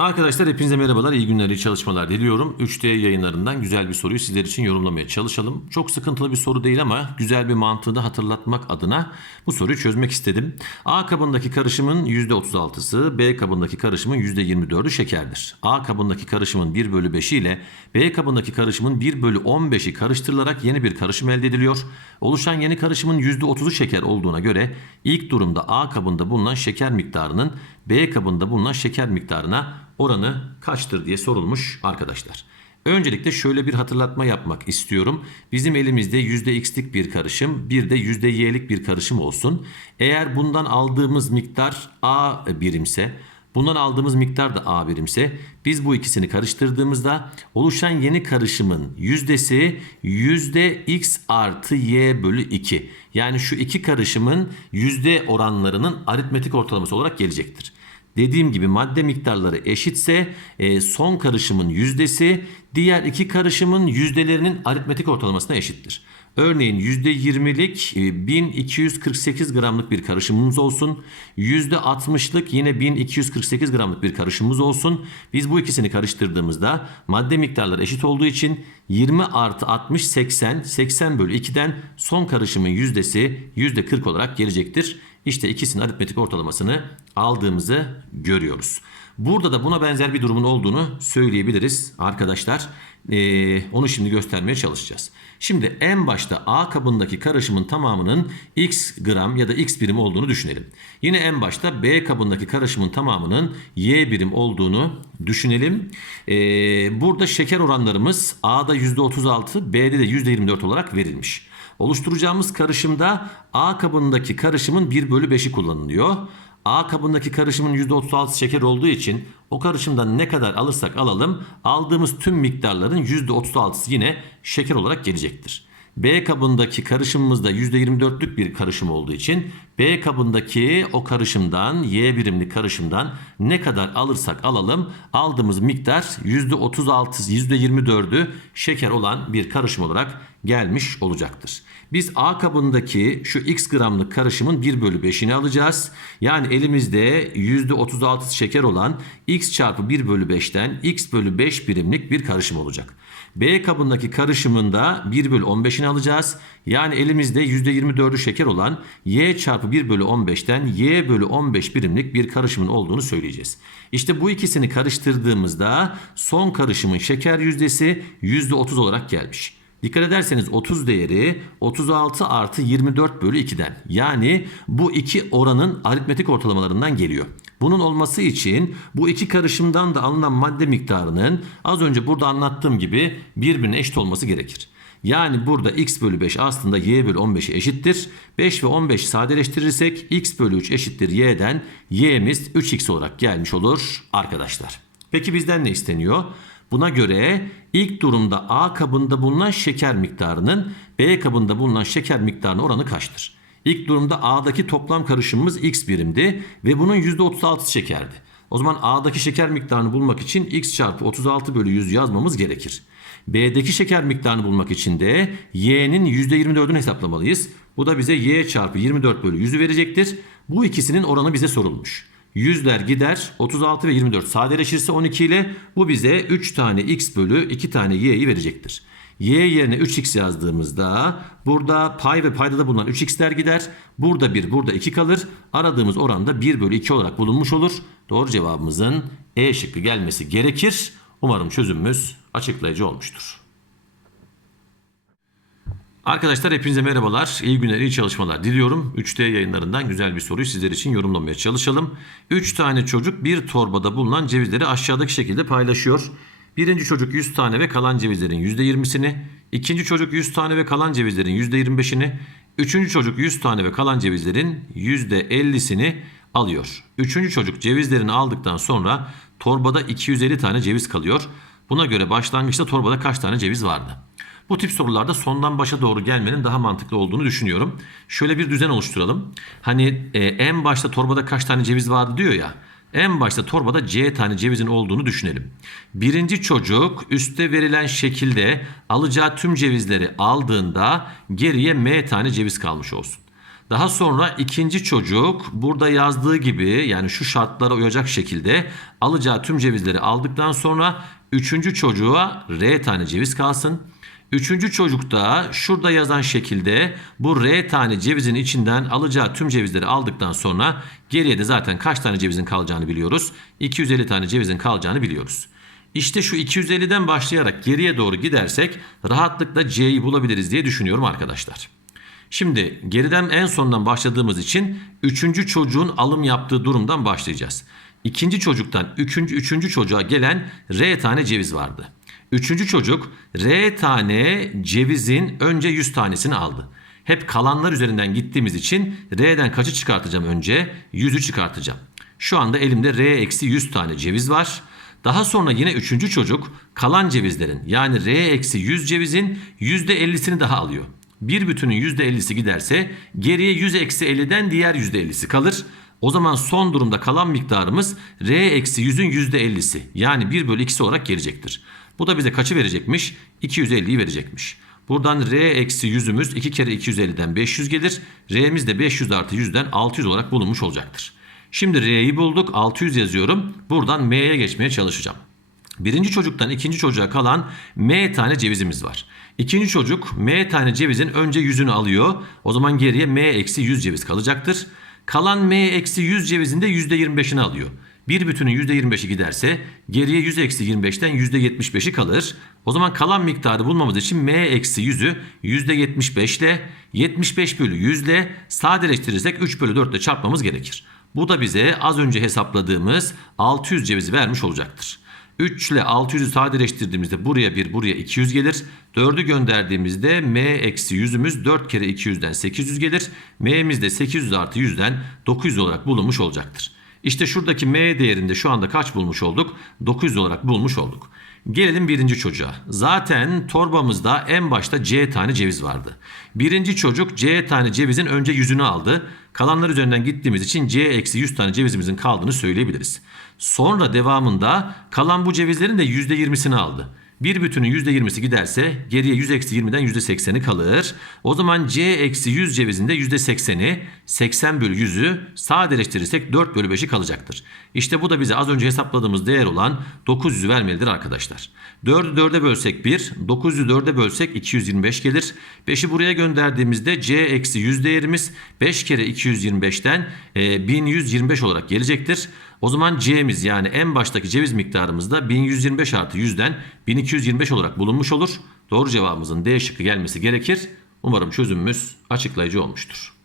Arkadaşlar hepinize merhabalar, iyi günler, iyi çalışmalar diliyorum. 3D yayınlarından güzel bir soruyu sizler için yorumlamaya çalışalım. Çok sıkıntılı bir soru değil ama güzel bir mantığı da hatırlatmak adına bu soruyu çözmek istedim. A kabındaki karışımın %36'sı, B kabındaki karışımın %24'ü şekerdir. A kabındaki karışımın 1 bölü 5'i ile B kabındaki karışımın 1 bölü 15'i karıştırılarak yeni bir karışım elde ediliyor. Oluşan yeni karışımın %30'u şeker olduğuna göre ilk durumda A kabında bulunan şeker miktarının B kabında bulunan şeker miktarına oranı kaçtır diye sorulmuş arkadaşlar. Öncelikle şöyle bir hatırlatma yapmak istiyorum. Bizim elimizde %x'lik bir karışım, bir de %y'lik bir karışım olsun. Eğer bundan aldığımız miktar A birimse, bundan aldığımız miktar da A birimse, biz bu ikisini karıştırdığımızda oluşan yeni karışımın yüzdesi %x artı y bölü 2. Yani şu iki karışımın yüzde oranlarının aritmetik ortalaması olarak gelecektir. Dediğim gibi madde miktarları eşitse e, son karışımın yüzdesi diğer iki karışımın yüzdelerinin aritmetik ortalamasına eşittir. Örneğin %20'lik e, 1248 gramlık bir karışımımız olsun. %60'lık yine 1248 gramlık bir karışımımız olsun. Biz bu ikisini karıştırdığımızda madde miktarları eşit olduğu için 20 artı 60 80 80 bölü 2'den son karışımın yüzdesi %40 olarak gelecektir. İşte ikisinin aritmetik ortalamasını aldığımızı görüyoruz. Burada da buna benzer bir durumun olduğunu söyleyebiliriz arkadaşlar. Ee, onu şimdi göstermeye çalışacağız. Şimdi en başta A kabındaki karışımın tamamının x gram ya da x birim olduğunu düşünelim. Yine en başta B kabındaki karışımın tamamının y birim olduğunu düşünelim. Ee, burada şeker oranlarımız A'da %36, B'de de %24 olarak verilmiş. Oluşturacağımız karışımda A kabındaki karışımın 1 bölü 5'i kullanılıyor. A kabındaki karışımın %36 şeker olduğu için o karışımdan ne kadar alırsak alalım aldığımız tüm miktarların %36'sı yine şeker olarak gelecektir. B kabındaki karışımımızda %24'lük bir karışım olduğu için B kabındaki o karışımdan Y birimli karışımdan ne kadar alırsak alalım aldığımız miktar %36 %24'ü şeker olan bir karışım olarak gelmiş olacaktır. Biz A kabındaki şu x gramlık karışımın 1 bölü 5'ini alacağız. Yani elimizde %36 şeker olan x çarpı 1 bölü 5'ten x bölü 5 birimlik bir karışım olacak. B kabındaki karışımında 1 bölü 15'ini alacağız. Yani elimizde %24'ü şeker olan y çarpı 1 bölü 15'ten y bölü 15 birimlik bir karışımın olduğunu söyleyeceğiz. İşte bu ikisini karıştırdığımızda son karışımın şeker yüzdesi %30 olarak gelmiş. Dikkat ederseniz 30 değeri 36 artı 24 bölü 2'den. Yani bu iki oranın aritmetik ortalamalarından geliyor. Bunun olması için bu iki karışımdan da alınan madde miktarının az önce burada anlattığım gibi birbirine eşit olması gerekir. Yani burada x bölü 5 aslında y bölü 15'e eşittir. 5 ve 15 sadeleştirirsek x bölü 3 eşittir y'den y'miz 3x olarak gelmiş olur arkadaşlar. Peki bizden ne isteniyor? Buna göre ilk durumda A kabında bulunan şeker miktarının B kabında bulunan şeker miktarının oranı kaçtır? İlk durumda A'daki toplam karışımımız X birimdi ve bunun %36 şekerdi. O zaman A'daki şeker miktarını bulmak için X çarpı 36 bölü 100 yazmamız gerekir. B'deki şeker miktarını bulmak için de Y'nin %24'ünü hesaplamalıyız. Bu da bize Y çarpı 24 bölü 100'ü verecektir. Bu ikisinin oranı bize sorulmuş. Yüzler gider 36 ve 24 sadeleşirse 12 ile bu bize 3 tane x bölü 2 tane y'yi verecektir. y yerine 3x yazdığımızda burada pay ve paydada bulunan 3x'ler gider. Burada 1 burada 2 kalır. Aradığımız oranda 1 bölü 2 olarak bulunmuş olur. Doğru cevabımızın E şıkkı gelmesi gerekir. Umarım çözümümüz açıklayıcı olmuştur. Arkadaşlar hepinize merhabalar. İyi günler, iyi çalışmalar diliyorum. 3D yayınlarından güzel bir soruyu sizler için yorumlamaya çalışalım. 3 tane çocuk bir torbada bulunan cevizleri aşağıdaki şekilde paylaşıyor. Birinci çocuk 100 tane ve kalan cevizlerin %20'sini. ikinci çocuk 100 tane ve kalan cevizlerin %25'ini. Üçüncü çocuk 100 tane ve kalan cevizlerin %50'sini alıyor. Üçüncü çocuk cevizlerini aldıktan sonra torbada 250 tane ceviz kalıyor. Buna göre başlangıçta torbada kaç tane ceviz vardı? Bu tip sorularda sondan başa doğru gelmenin daha mantıklı olduğunu düşünüyorum. Şöyle bir düzen oluşturalım. Hani e, en başta torbada kaç tane ceviz vardı diyor ya. En başta torbada C tane cevizin olduğunu düşünelim. Birinci çocuk üstte verilen şekilde alacağı tüm cevizleri aldığında geriye M tane ceviz kalmış olsun. Daha sonra ikinci çocuk burada yazdığı gibi yani şu şartlara uyacak şekilde alacağı tüm cevizleri aldıktan sonra üçüncü çocuğa R tane ceviz kalsın. Üçüncü çocuk da şurada yazan şekilde bu R tane cevizin içinden alacağı tüm cevizleri aldıktan sonra geriye de zaten kaç tane cevizin kalacağını biliyoruz. 250 tane cevizin kalacağını biliyoruz. İşte şu 250'den başlayarak geriye doğru gidersek rahatlıkla C'yi bulabiliriz diye düşünüyorum arkadaşlar. Şimdi geriden en sondan başladığımız için üçüncü çocuğun alım yaptığı durumdan başlayacağız. İkinci çocuktan üçüncü, üçüncü çocuğa gelen R tane ceviz vardı. Üçüncü çocuk R tane cevizin önce 100 tanesini aldı. Hep kalanlar üzerinden gittiğimiz için R'den kaçı çıkartacağım önce? 100'ü çıkartacağım. Şu anda elimde R eksi 100 tane ceviz var. Daha sonra yine üçüncü çocuk kalan cevizlerin yani R eksi 100 cevizin %50'sini daha alıyor. Bir bütünün %50'si giderse geriye 100 eksi 50'den diğer %50'si kalır. O zaman son durumda kalan miktarımız R eksi 100'ün %50'si yani 1 bölü 2'si olarak gelecektir. Bu da bize kaçı verecekmiş? 250'yi verecekmiş. Buradan R eksi 100'ümüz 2 kere 250'den 500 gelir. R'miz de 500 artı 100'den 600 olarak bulunmuş olacaktır. Şimdi R'yi bulduk 600 yazıyorum. Buradan M'ye geçmeye çalışacağım. Birinci çocuktan ikinci çocuğa kalan M tane cevizimiz var. İkinci çocuk M tane cevizin önce yüzünü alıyor. O zaman geriye M eksi 100 ceviz kalacaktır. Kalan M eksi 100 cevizin de %25'ini alıyor. Bir bütünün %25'i giderse geriye 100 eksi 25'ten %75'i kalır. O zaman kalan miktarı bulmamız için M eksi 100'ü %75 ile 75 bölü 100 ile sadeleştirirsek 3 bölü 4 ile çarpmamız gerekir. Bu da bize az önce hesapladığımız 600 cevizi vermiş olacaktır. 3 ile 600'ü sadeleştirdiğimizde buraya 1 buraya 200 gelir. 4'ü gönderdiğimizde m eksi 100'ümüz 4 kere 200'den 800 gelir. m'miz de 800 artı 100'den 900 olarak bulunmuş olacaktır. İşte şuradaki m değerinde şu anda kaç bulmuş olduk? 900 olarak bulmuş olduk. Gelelim birinci çocuğa. Zaten torbamızda en başta C tane ceviz vardı. Birinci çocuk C tane cevizin önce yüzünü aldı. Kalanlar üzerinden gittiğimiz için C eksi 100 tane cevizimizin kaldığını söyleyebiliriz. Sonra devamında kalan bu cevizlerin de %20'sini aldı. Bir bütünün %20'si giderse geriye 100 eksi 20'den %80'i kalır. O zaman C eksi 100 cevizinde %80'i 80 bölü 100'ü sadeleştirirsek 4 bölü 5'i kalacaktır. İşte bu da bize az önce hesapladığımız değer olan 900'ü vermelidir arkadaşlar. 4'ü 4'e bölsek 1, 900'ü 4'e bölsek 225 gelir. 5'i buraya gönderdiğimizde C eksi 100 değerimiz 5 kere 225'ten e, 1125 olarak gelecektir. O zaman C'miz yani en baştaki ceviz miktarımız da 1125 artı 100'den 1225 olarak bulunmuş olur. Doğru cevabımızın D şıkkı gelmesi gerekir. Umarım çözümümüz açıklayıcı olmuştur.